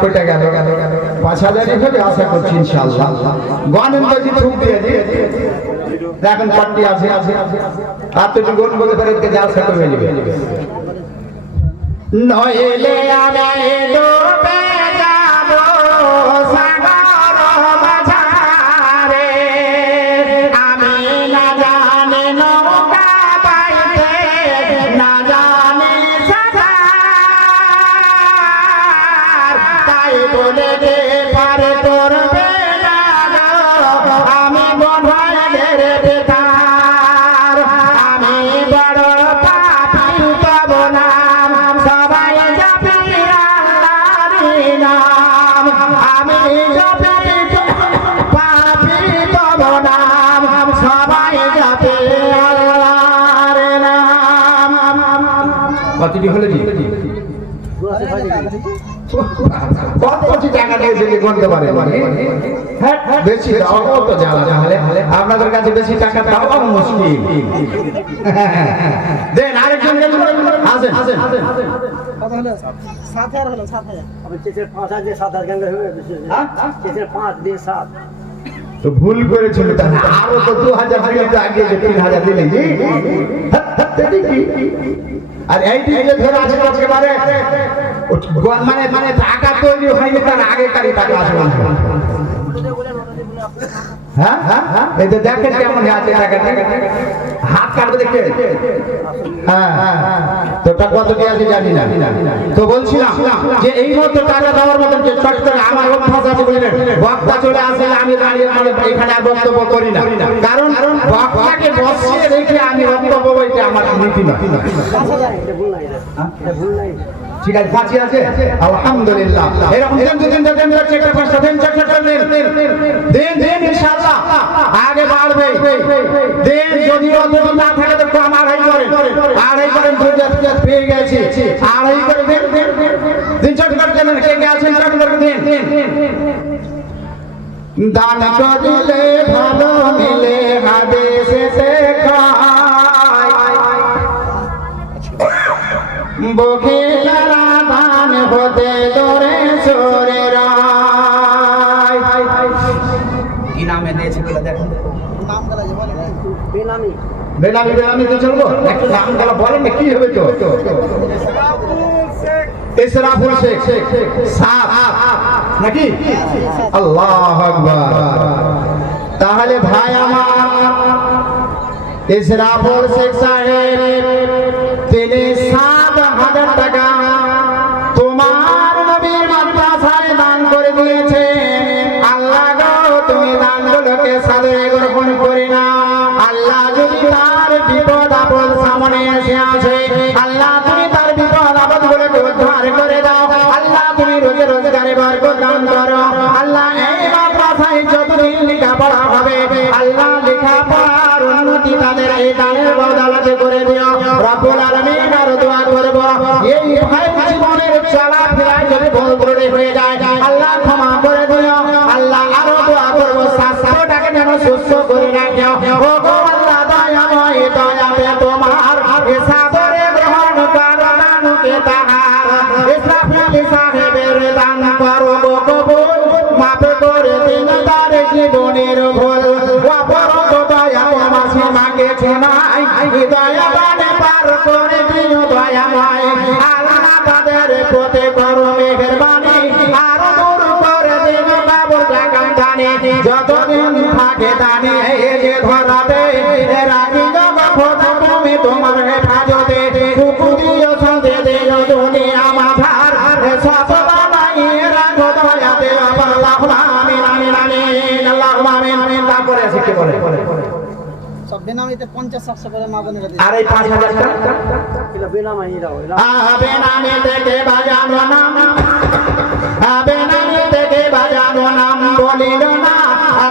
কেটে গেল 5000 হলে আশা করছি ইনশাআল্লাহ গণেন তো জি ঠুক দিয়ে দেখেন পার্টি আছে আর তো গণ বলে পারে কে যা আশা করে নেবে নইলে আমি ডুবে যাব সাগর মাঝারে আমি না জানি নৌকা বাইতে না জানি সাগর তাই বলে দে পারে তোর বেলা আমি বনভাইদের বেতার আমি বড় পাপী তব নাম সবাই জপে আল্লাহর নাম আমি জপে পাপী তব নাম সবাই জপে আল্লাহর নাম কতটি হলো জি কত টাকা দিয়েছে করতে পারে বেশি দাও তো জ্বালা তাহলে আপনাদের কাছে বেশি টাকা পাওয়া মুশকিল দেন আরেকজন আসেন কত হলো 7000 হলো 7000 আবার চেচের 5000 দিয়ে 7000 গঙ্গা হয়ে গেছে হ্যাঁ চেচের 5 দিয়ে 7 তো ভুল করেছিল তাহলে আরো তো 2000 দিলে তো আগে যে 3000 দিলে জি দেখি আর এই দিকে ধরে আছে একেবারে মানে টাকা তৈরি হয়নি তার আগেকারই টাকা আসবে হ্যাঁ এই যে দেখেন কেমন আছে টাকা হাত কাটবে দেখে হ্যাঁ তো টাকা কত দিয়ে আছে জানি না তো বলছিলাম যে এই মতো টাকা দেওয়ার মতন যে চট করে আমার অভ্যাস আছে বুঝলেন বক্তা চলে আসলে আমি দাঁড়িয়ে মানে এখানে আর বক্তব্য করি না কারণ বক্তাকে বসিয়ে রেখে আমি বক্তব্য বলতে আমার নীতি না ঠিক আছে ফাঁসি আছে আলহামদুলিল্লাহ এরকম দিন যাচ্ছে একটা পাঁচটা দিন চারটা দিন ইনশাআল্লাহ আগে বাড়বে দিন যদি অন্তত না থাকে তো আড়াই করেন পেয়ে গেছি আড়াই করে দিন চটকট দেন কে কে আছেন চটকট দিন দান করলে ভালো মিলে হাদিসে শেখায় বখিলারা দান হতে দরে সরে রায় কি নামে দিয়েছে বলে দেখুন নাম গলা যে বলে বেনামি বেনামি তো চলবো একটু নাম গলা বলেন না কি হবে তো ইসরাফুল শেখ সাফ নাকি আল্লাহু আকবার তাহলে ভাই আমার ইসরাফুল শেখ সাহেব তিনি 7000 টাকা তোমার নবীর মাদ্রাসায় দান করে দিয়েছে আল্লাহ গো তুমি দানগুলোকে সাদরে গ্রহণ করে না আল্লাহ যদি তার বিপদ আপদ সামনে এসে আসে আল্লাহ তুমি তার বিপদ আপদ গুলোকে উদ্ধার করে দাও আল্লাহ তুমি রোজগারে বরকত দান করো আল্লাহ এই মাদ্রাসায় যতদিন লেখাপড়া হবে আল্লাহ লেখাপড়ার উন্নতি তাদের এই দানের বদলাতে করে দিও রব্বুল আলামিন আর দোয়া করব এই ভাই জীবনের চলাফেরা যদি ভুল ত্রুটি হয়ে যায় আল্লাহ ক্ষমা করে দিও আল্লাহ আরো দোয়া করব স্বাস্থ্যটাকে যেন সুস্থ করে রাখো ও গো আল্লাহ দয়াময় দয়াতে তোমার সাদরে গ্রহণ করো দানকে তাহার ইসরাফিল সাহেবের দান করো কবুল মাফ করে দিন তার জীবনের ভুল অপরন্ত দয়া তোমার সীমাকে ছোনাই দয়া বানে পার করে দিও দয়াময় আল্লাহ তাদের প্রতি করো মেহেরবানি আর দূর করে দিন বাবুর জাগান দানে যতদিন থাকে দানে এই যে ধরাতে রাখি জগৎ খোদা তুমি তোমার হেফাজতে টুকু দিও সদে দিও দুনিয়া মাথার সফলা নাই রাখো দয়াতে আল্লাহুম্মা আমিন আমিন আমিন আল্লাহুম্মা আমিন আমিন তারপরে আছে কি বলে সব বেনামিতে 50-700 করে মা বোনেরা দিই আর এই 5000 টাকা এটা বেনামি দাও বেনামি থেকে বাজানো নাম বেনামি থেকে বাজানো নাম বলিল না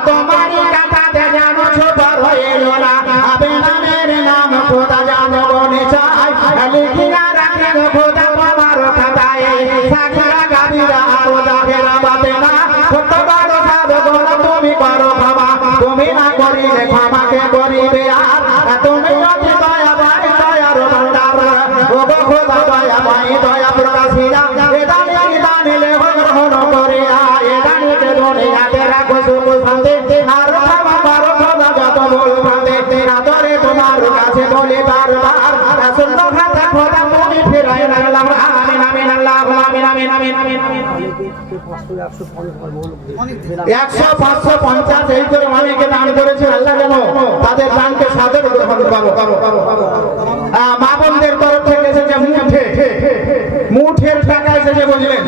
তোমারই কথাতে জানো ছোপর হইল না বেনামের নাম খোদা জানো বনে চাই লিখিয়া রাখেন খোদা তোমার খাতায় সাকিরা গাবিরা আরো জাহেরা বাতে না কত বড় সাধু গোলা তুমি করো ক্ষমা তুমি না করিলে ক্ষমাকে করিবে আর তুমি অতি দয়া ভাই দয়ার ভান্ডার ও গো খোদা দয়া ভাই দয়া প্রকাশিয়া এ দানে দানিলে 100-550 এই করে অনেকে দান করেছে। আল্লাহ যেন তাদের দানকে সাদরে গ্রহণ করো। মা বোনদের তরফ থেকে এসেছে মুঠের টাকা এসেছে, বুঝলেন?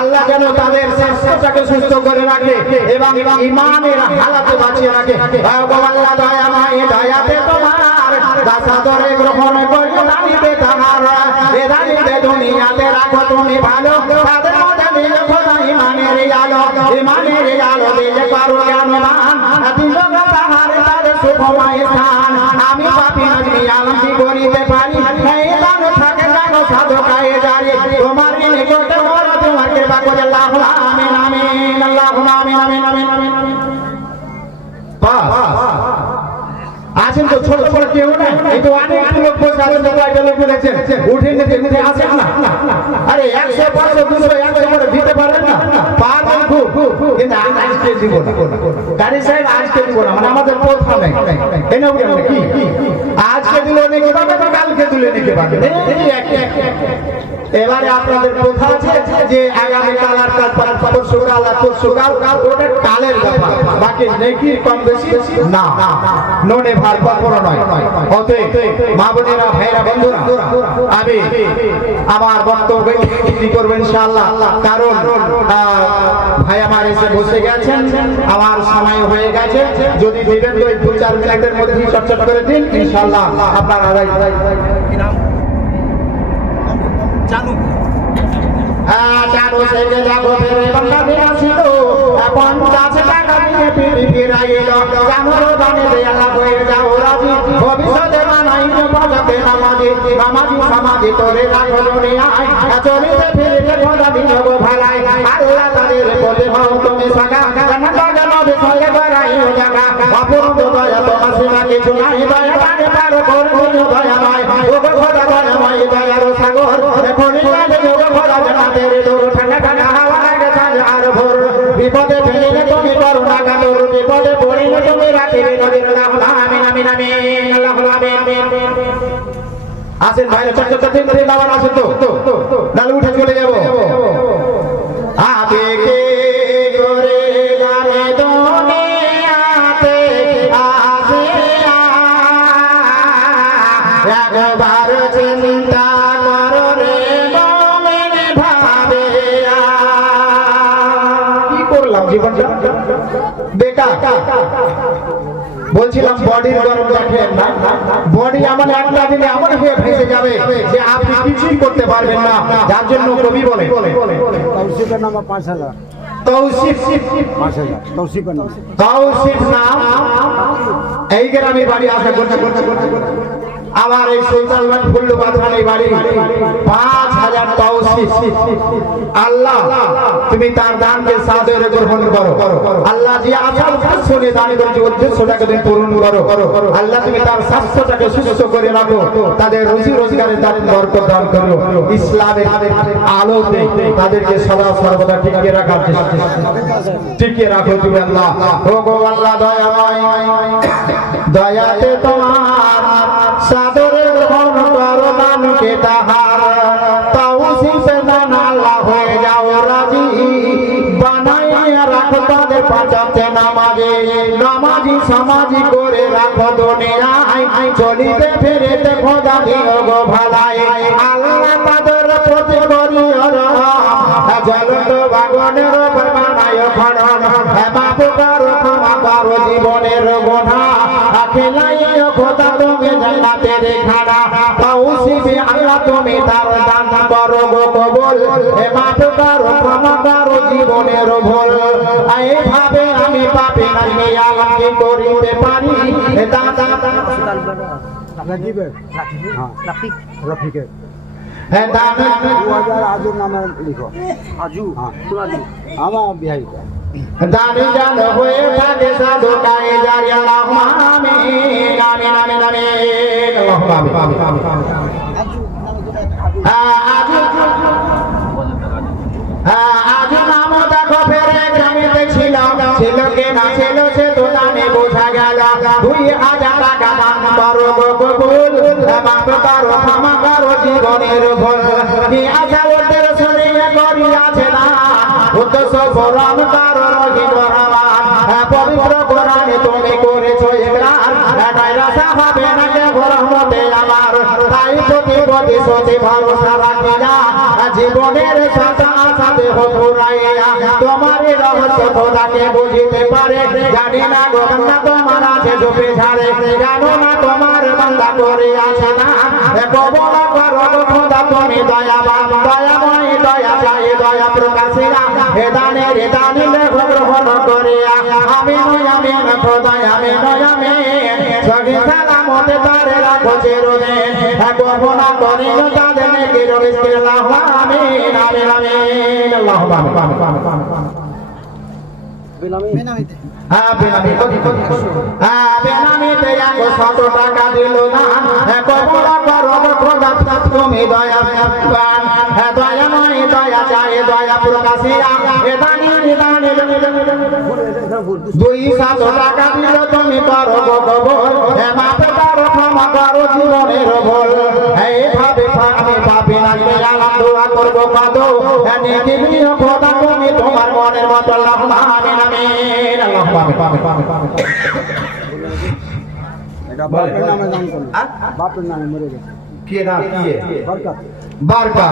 আল্লাহ যেন তাদের স্বাস্থ্যটাকে সুস্থ করে রাখে এবং ইমানের হালাতে বাঁচিয়ে রাখে। আল্লাহ দয়াময়, দয়াতে তোমার দাসাদরে গ্রহণ করে দানিতে তাহার এ দানিতে দুনিয়াতে রাখো তুমি ভালো। তাদের মধ্যে দিল খোদা ইমানের আলো দিলে পারো জ্ঞানবান, দিল পাহাড়ে তাদের সুখময় স্থান। আমি পাপি নাজমি আলম কি করিতে পারি, এই দান থাকে জানো সাধকায়ে জারি। তোমার নিকটে মোরা তোমার কৃপা করে। আল্লাহুম্মা আমিন আমিন, আল্লাহুম্মা আমিন আমিন আমিন আমিন। আছেন তো ছোট ছোট কেউ না, এই তো অনেক লোক বসে আছেন, কয়টা লোক বলেছেন উঠে নিতে নিতে আসেন না। আরে 100 500 200 100 করে দিতে পারেন না, পারবেন খুব, কিন্তু আজকে দিব না গাড়ি সাহেব, আজকে দিব না, মানে আমাদের কথা নাই। এনে উঠে কি আজকে দিল নাকি পাবে না, কালকে দিলে নাকি পাবে। এবারে আপনাদের কথা আছে যে আগামী কাল আর পরশু কাল ওটা কালের ব্যাপার, বাকি নেকি কম বেশি না, ননে ভার বড় নয়। অতএব মা বোনেরা, ভাইরা, বন্ধুরা, আমি আমার বক্তব্য কি করবেন ইনশাআল্লাহ, কারণ ভাই আমার এসে বসে গেছেন, আমার সময় হয়ে গেছে। যদি দিবেন তো 2-4 মিনিটের মধ্যে চটচট করে দিন, ইনশাআল্লাহ আপনার আদায়। জানু থেকে যাবো ফেরে বাংলাদেশ আসিল, 50 টাকা দিয়ে ফিরাই এলো। জানুর দানে দেয়ালা হয়ে যাও রাজি, ভবিষ্যতে বানাইতে বাজাতে নামাজি সমাজি তোরে রাখো দুনিয়ায়, চলিতে ফিরিতে খোদা দিও গো ভালাই। আল্লাহ তাদের বলে হও তুমি সাগা, জানাবে সঙ্গে বাড়াইও জাগা। অপূর্ব দয়া তোমার সীমা কিছু নাই, দয়া পারে পারো করুন দয়াময়। ও গো খোদা দয়াময়, দয়ার সাগর এখন খোদা জানাতে দৌড় ঠান্ডা ঠান্ডা হাওয়া লাগে সাঁঝ আর ভোর। বিপদে ফেলিলে তুমি করুণা কাতর, বিপদে পড়িলে তুমি রাখিবে নদীর। আল্লাহুম্মা আমিন আমিন আমিন, আল্লাহুম্মা আমিন আমিন। আসেন ভাইরা, চটচট দিন দিন আবার আসেন তো, নালে উঠে চলে যাব। আবেগে করে গানে দুনিয়াতে আসে একবার চিন্তা করো রে মুমিন ভাবে। কি করলাম জীবনটা বেকার। বলছিলাম বডির গরম দেখেন না, বডি আমার একটা দিনে এমন হয়ে ভেসে যাবে যে আপনি কিছুই করতে পারবেন না। যার জন্য কবি বলে তৌসিফের নাম 5000, তৌসিফ 5000 তৌসিফের নাম, তৌসিফ নাম এই গ্রামের বাড়ি। আসা করতে আমার এই সুলতানগঞ্জ ফুল্লুবাদ থানার বাড়ি। 5000 তৌসিফ। আল্লাহ তুমি তার দানকে সাদরে গ্রহণ করো। আল্লাহ যে আশার শুনে দান করেছে উদ্দেশ্যটাকে তুমি পূরণ করো। আল্লাহ তুমি তার স্বাস্থ্যটাকে সুস্থ করে রাখো, তাদের রুজি রোজগারের দান বরকত দান করো। ইসলামের আলোতে তাদেরকে সদা সর্বদা টিকিয়ে রাখার চেষ্টা টিকিয়ে রাখো তুমি আল্লাহ। ও গো আল্লাহ দয়াময়, দয়াতে তোমার সাদরে গ্রহণ করো দানকে তাহার। তৌসিফে দান আল্লাহ হয়ে যাও রাজি, বানাইয়া রাখো তাদের পাঁচাতে নামাজি সমাজি করে রাখো দুনিয়ায়, চলিতে ফিরিতে খোদা দিও গো ভালাই। আল্লাহ তাদের প্রতি করিও রহম, জ্বলন্ত বাগনের উপর বানায় খড়ন। মাফ করো ক্ষমা করো জীবনের গুনাহ, খেলাইও খোদা তুমি জান্নাতের খানা। তৌসিফে আল্লাহ তুমি তার দান করো গো কবুল, মাফ করো ক্ষমা করো জীবনের ভুল। এইভাবে আমি পাপী নাজমি আলম কি করিতে পারি। দাদা রাকিবের, হ্যাঁ রফিকের হ্যাঁ দান 2000 আজুর নামে লিখো। আজু, হ্যাঁ আমার বিহাই দানি জান হয়ে থাকে সাধু কায়ে জারি। আল্লাহুম্মা আমিন আমিন আমিন আমিন, আল্লাহুম্মা আমিন আমিন আমিন। আজু নাম দেখো ফেরে গ্রামেতে ছিল কে না ছিল সে তো জানে বোঝা গেল। 2000 টাকা দান করো গো কবুল, মাফ করো ক্ষমা করো জীবনের ভুল। কি আশা ওদের শুনিয়ে করিয়াছে না উদ্দেশ্য পরম কারণ পবিত্র কোরআনে তুমি করেছো ইকরার এটাই রাসা হবে না যে রহমতে আমার তাই প্রতিশোধে ভরসা রাখিয়া জীবনের সাথে সাথে পুরাইয়া তোমার রহস্য খোদাকে বুঝিতে পারে জানি না গোবন্ধা তোমার আছে ডুবে ঝাড়ে জানো না তোমার বান্দা করে আছে না কবল করো খোদা তুমি দয়াবান দয়াময় দয়া চাই দয়া প্রকাশিয়া হেদানে রেদানি লেখ গ্রহণ করিয়া আমি খোদা আমি সহি সালামতে তারে রাখো চিরদিন গোপনা করিল তাদের নেকি রিজকি আল্লাহু আমিন আমিন আমিন আল্লাহুম্মা আমিন বেনামিতে বেনামিতে 100 টাকা দিল না কবুল করো খোদা তুমি দয়াবান দয়াময় দয়া চাই দয়া প্রকাশিয়া দানি 200 টাকা দিল তুমি করো কবুল মাফ করো ক্ষমা করো জীবনের ভুল এইভাবে আমি পাপি না আল্লাহ দোয়া করব কত নেকি দিও খোদা তুমি তোমার মনের মতো আল্লাহুম্মা আমিন আমিন আল্লাহুম্মা আমিন এটা বাপের নামে দান করলো বাপের নামে মরে গেছে কে না কি বরকত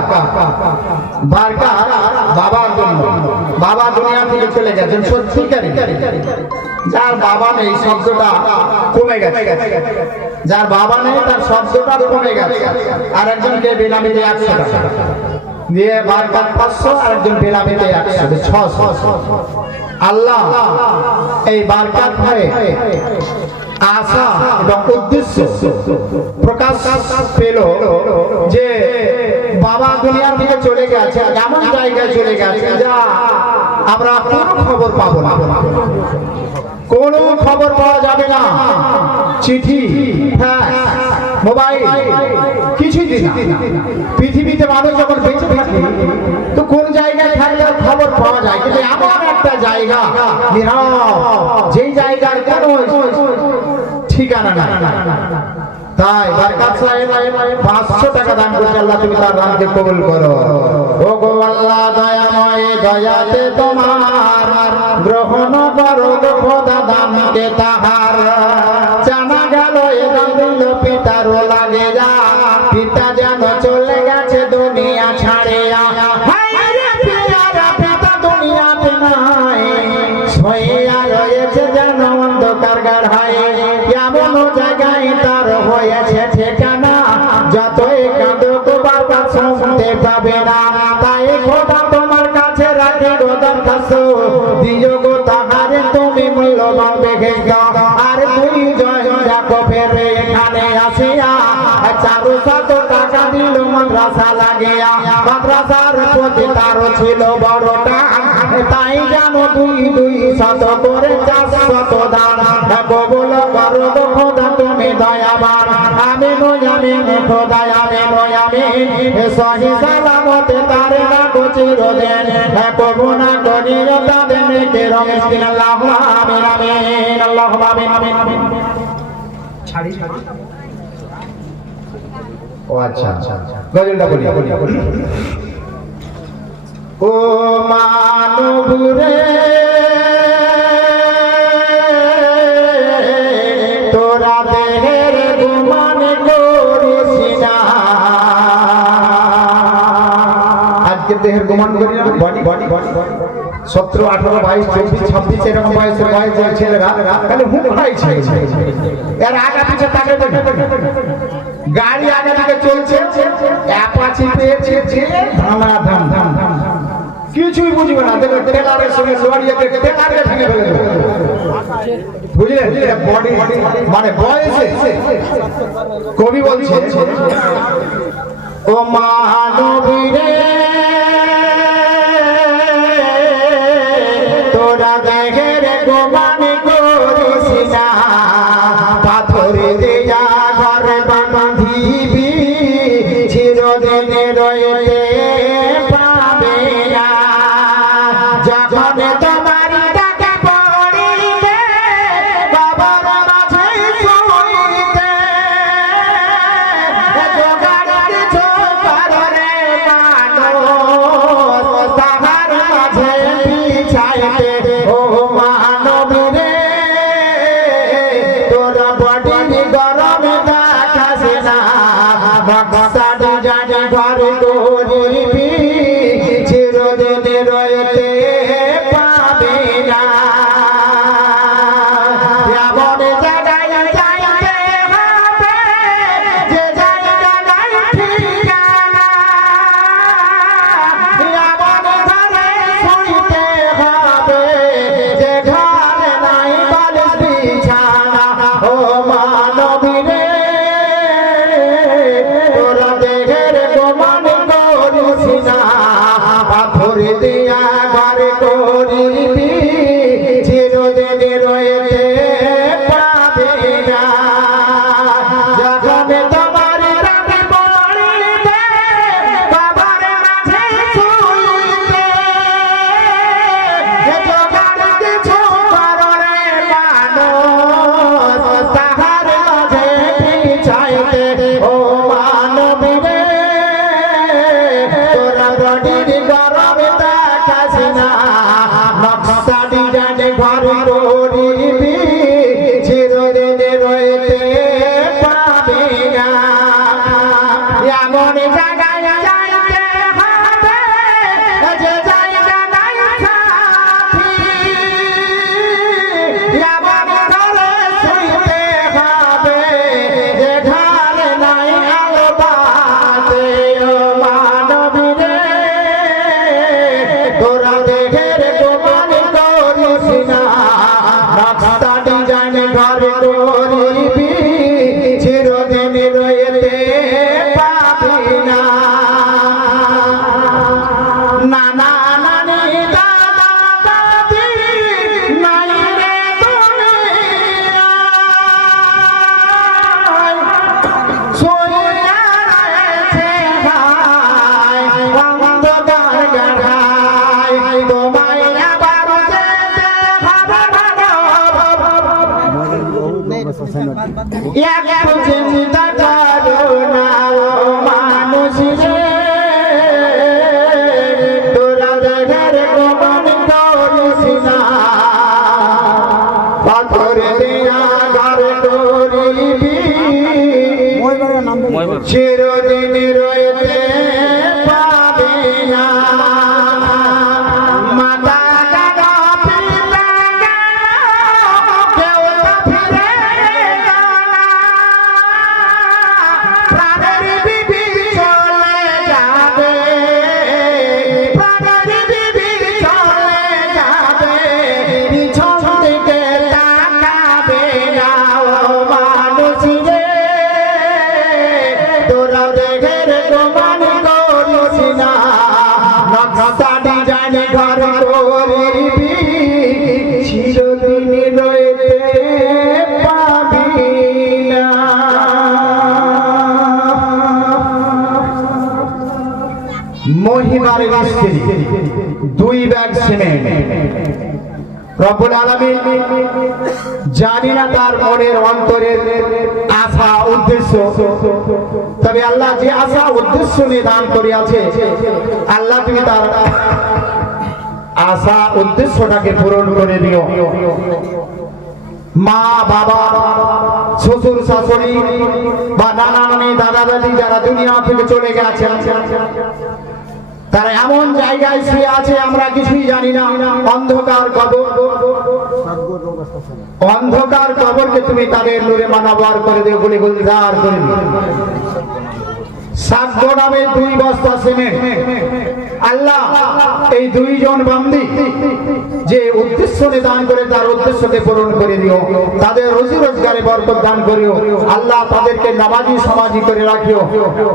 বারকাত বাবার জন্য বাবা দুনিয়া থেকে চলে গেছেন সত্যিকারী যার বাবা নেই শব্দটা কমে গেছে যার বাবা নেই তার শব্দটা কমে গেছে আর একজনকে বেনামিতে 100 টাকা দিয়ে বারকাত 500 আর একজন বেনামিতে 100 600 আল্লাহ এই বারকাত হয়ে আশা এবং উদ্দেশ্য প্রকাশ পেল যে বাবা দুনিয়া থেকে চলে গেছে এমন জায়গায় চলে গেছে যা আমরা কোনো খবর পাবো না কোনো খবর পাওয়া যাবে না চিঠি মোবাইল কিছুই দিন পৃথিবীতে মানুষ যখন বেঁচে থাকে তো কোন জায়গায় থাকলে খবর পাওয়া যায় কিন্তু এমন একটা জায়গা যেই জায়গার কোনো ঠিকানা না তাই বরকত সাহেব 500 টাকা দান করতে আল্লাহ তুমি তার দানকে কবুল করো ও গো আল্লাহ দয়াময় দয়াতে তোমার গ্রহণ করো গো খোদা দানকে তাহার জানা গেল এ দিল পিতার লাগে যা পিতা যেন চলে গেছে দুনিয়া ছাড়িয়া হায় রে পিয়ারা পিতা দুনিয়াতে নাই সইয়া রয়েছে যেন অন্ধকার গাড়ায় কেমন জায়গায় তার হয়েছে ঠিকানা যতই কাঁদো তোমার কাছে শুনতে পাবে না তাই খোদা তোমার কাছে রাখি গো দরখাস্ত দিও গো তাহারে তুমি মূল্যবান দেখে আর তুই জয় রাখো ফেরে এখানে আসিয়া 400 টাকা দিল মাদ্রাসা লাগিয়া মাদ্রাসার প্রতি তারও ছিল বড় টান তাই জানো 200 করে 400 দান কবুল করো গো খোদা তুমি দয়াবান আমিন আমিন খোদা আমিন আমিন সহি সালামতে তারে রাখো চিরদিন কবুল করিও তাদের নেকি রিজকি আল্লাহু আমিন আমিন আল্লাহুম্মা আমিন আমিন ছাড়ি ও আচ্ছা গজলটা বলি ও মানব রে তোরা দেহের গুমান করিস না আজকে দেহের গুমান করি না বডি 17 18 22 24 26 এরকম বয়সের বয়সের ছেলেরা তাহলে হুক খাইছে এর আগে পিছে তাকে গাড়ি আগে দিকে চলছে অ্যাপাচি পেয়েছে যে ধামা ধাম কিছুই বুঝবে না দেখো ট্রেলারের সঙ্গে লড়িয়ে ট্রেলারকে ভেঙে ফেলে বুঝলেন বডি মানে বয়সে কবি বলছে ও মানবী রে তোরা দেহের গোমান করিস না পাথর দিয়া ঘর বাঁধিবি চিরদিন রইতে পাবে না যখন তোমার ডাকে পড়িবে বাবার মাঝে শুইতে জোগাড় কিছু কর রে রয়েতে পাবে না যখন তোমার রাতে পড়িতে বাবার মাঝে শুইতে জোগাড় কিছু কররে মানুষ তাহার মাঝে পিছাইতে ও মানবীরে তোরা বডির গরম দেখাস না নকশা ডিজাইনে ঘর করিবি চিরদিন রইতে পাবি না এমন জায়গায় যাইতে হবে যে জায়গা নাই সাথী এমন ঘরে শুইতে হবে যে ঘরে নাই আলো বাতি ও মানবীরে তোরা দেহের গোপন করিস না নকশা ডিজাইন ঘর করিবি চিরদিন রইতে পাবি না নানা নানি দাদা দাদি নাই রে দুনিয়ায় শুইয়া রয়েছে ভাই অন্ধকার গাড়ায় তোমায় আবার যেতে হবে একটু চিন্তা করো না ও মানুষ রে তোরা দেহের গোপন করিস না পাথর দিয়া ঘর করিবি চিরদিন রইতে পাবি না মাতা গেল পিতা গেল কেউ তো ফিরে এলো না প্রাণের বিবি চলে যাবে প্রাণের বিবি চলে যাবে পিছন দিকে তাকাবে না ও মানুষ রে তোরা দেহের গোপন করিস না নকশা ডিজাইন ঘর করিবি চিরদিন রইতে পাবি না মহিমার স্ত্রী দুই ব্যাগ সিমেন্ট রব্বুল আলামিন জানি না তার মনের অন্তরের আশা উদ্দেশ্য তবে আল্লাহ যে আশা উদ্দেশ্য নিয়ে দান করিয়াছে আল্লাহ তুমি তার আশা উদ্দেশ্যটাকে পূরণ করে দিও মা বাবা শ্বশুর শাশুড়ি বা নানা নানি দাদা দাদি যারা দুনিয়া থেকে চলে গেছেন তারা এমন জায়গায় শুয়ে আছে আমরা কিছুই জানি না অন্ধকার কবর অন্ধকার কবরকে তুমি তাদের নূরে মানবার করে দিও বলে গুলজার করে দিও সাত নামে 2 বস্তা সিমেন্ট আল্লাহ এই দুইজন বান্দি যে উদ্দেশ্য দান করে তার উদ্দেশ্যকে পূরণ করে দিও তাদের রোজি রোজগারে বরকত দান করিও আল্লাহ তাদেরকে নামাজি সমাজি করে রাখিও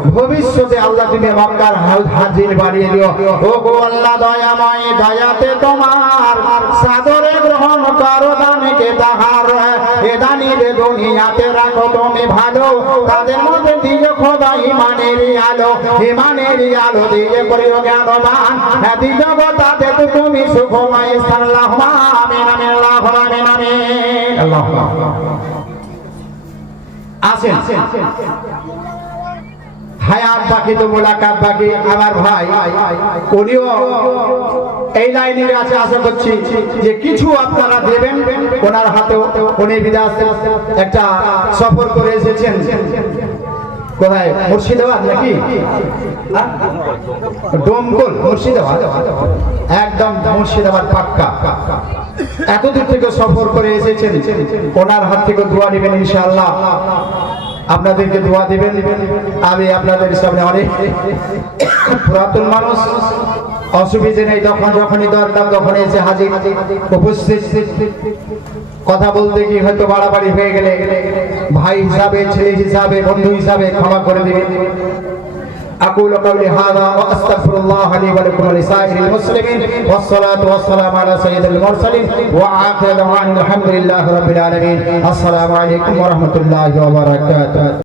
ভবিষ্যতে আল্লাহ তুমি মক্কার হাজির বানিয়ে দিও ও গো আল্লাহ দয়াময় দয়াতে তোমার সাদরে গ্রহণ করো দানকে তাহার এ দানিরে দুনিয়াতে রাখো তুমি ভালো তাদের মধ্যে দিয়ে খোদা ইমানের আলো দিয়ে করিও জ্ঞানবান দিও গো তাতে তুমি সুখময় সাল্লাল্লাহু আমিন আমিন আল্লাহু আমিন আমিন আল্লাহু আসেন হায়াত বাকি তো মোলাকাত বাকি আমার ভাই উনিও এই লাইনের আছে আশা করছি যে কিছু আপনারা দেবেন ওনার হাতেও উনি বিদেশে একটা সফর করে এসেছেন কোথায় মুর্শিদাবাদ নাকি ডোমকল মুর্শিদাবাদ একদম মুর্শিদাবাদ পাক্কা এতদূর থেকে সফর করে এসেছেন ওনার হাত থেকে দোয়া নেবেন ইনশাআল্লাহ আপনাদেরকে দোয়া দিবেন আমি আপনাদের সামনে অনেক পুরাতন মানুষ অসুবিধে নেই তখন যখনই দরকার তখন এসে হাজির উপস্থিত কথা বলতে কি হয়তো বাড়াবাড়ি হয়ে গেলে ভাই হিসাবে ছেলে হিসাবে বন্ধু হিসাবে ক্ষমা করে দিবেন أقول قولي هذا وأستغفر الله لي ولكم ولسائر المسلمين والصلاة والسلام على سيد المرسلين وآخر دعوانا الحمد لله رب العالمين. السلام عليكم ورحمة الله وبركاته.